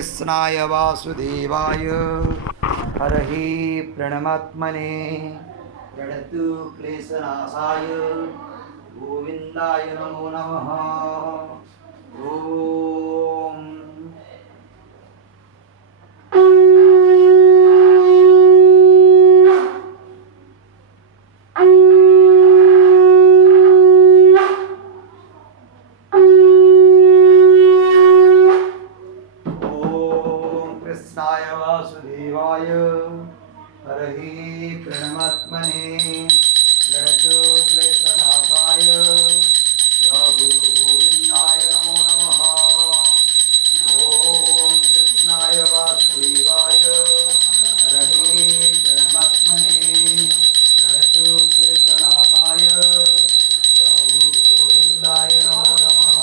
कृष्णाय वासुदेवाय हरहि प्रणमात्मने प्रणतु क्लेशनाशाय गोविन्दाय नमो नमः। ओम कृष्णाय वासुदेवाय हरहि प्रणमात्मने प्रणतु क्लेशनाशाय गोविन्दाय नमो नमः। ओम कृष्णाय वासुदेवाय हरहि प्रणमात्मने प्रणतु क्लेशनाशाय गोविन्दाय नमो नमः।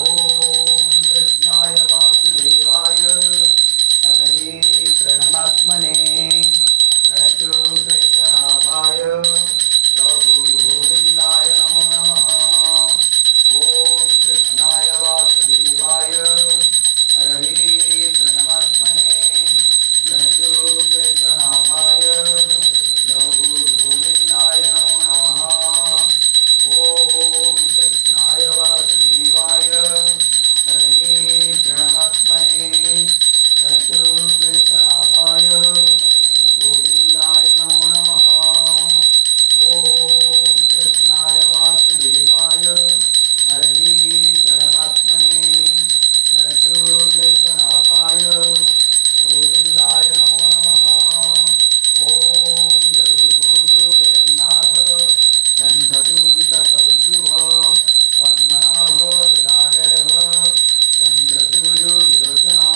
ओम कृष्णाय वासुदेवाय हरहि प्रणमात्मने प्रणतु क्लेशनाशाय गोविन्दाय नमो नमः। ओम कृष्णाय वासुदेवाय हरहि प्रणमात्मने प्रणतु क्लेशनाशाय गोविन्दाय नमो नमः। ओम कृष्णाय वासुदेवाय हरहि प्रणमात्मने प्रणतु क्लेशनाशाय गोविन्दाय नमो नमः। ओम कृष्णाय वासुदेवाय हरहि प्रणमात्मने प्रणतु क्लेशनाशाय गोविन्दाय नमो नमः। ओम जगद्गुरु जगन्नाथ कंठतुवितकौस्तुभ पद्मनाभ विरागर्भ चन्द्रसूर्य विलोचना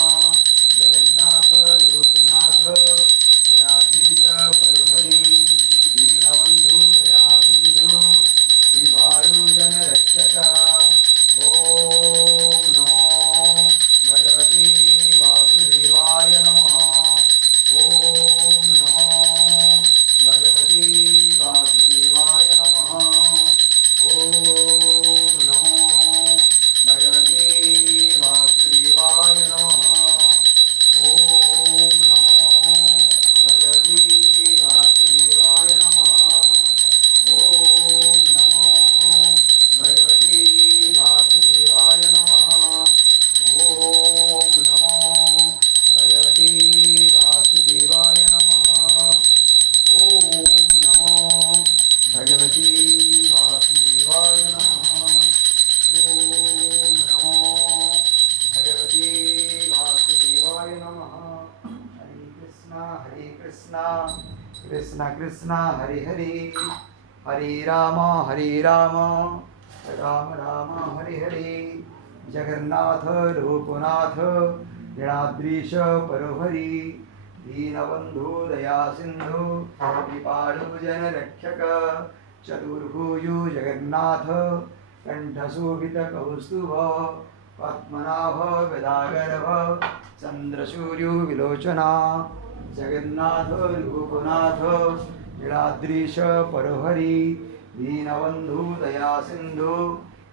जगन्नाथ लोकनाथ विरासीत परुहरि दीनबन्धु दयासिन्धु श्रीभारुजनरक्षक। ओम नमो भगवते वासुदेवाय नमः। ओम नमो भगवते वासुदेवाय नमः। ओम नमो भगवते वासुदेवाय नमः। ओम नमो भगवते वासुदेवाय नमः। ओम नमो भगवते वासुदेवाय नमः। ओम नमो भगवते वासुदेवाय नमः। ओम नमो भगवते वासुदेवाय नमः। ओम नमो भगवते वासुदेवाय नमः। हरे कृष्णा कृष्ण कृष्ण हरे हरे हरे राम राम राम हरे हरे। जगन्नाथ लोकनाथ गणाद्रीश परोहरि दीनबन्धु दया सिन्धु कृपालु जनरक्षक चतुर्भुजो जगन्नाथ कंठशोभितकौस्तुभ पद्मनाभ गदागर्भ चन्द्रसूर्य विलोचना जगन्नाथ लोकनाथ गणाद्रीश परोहरि दीनबन्धु दया सिन्धु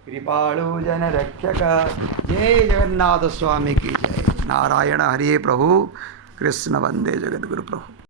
कृपालु जनरक्षक। जय जगन्नाथ स्वामी की जय। नारायण हरि प्रभु कृष्ण वंदे जगद्गुरु प्रभु।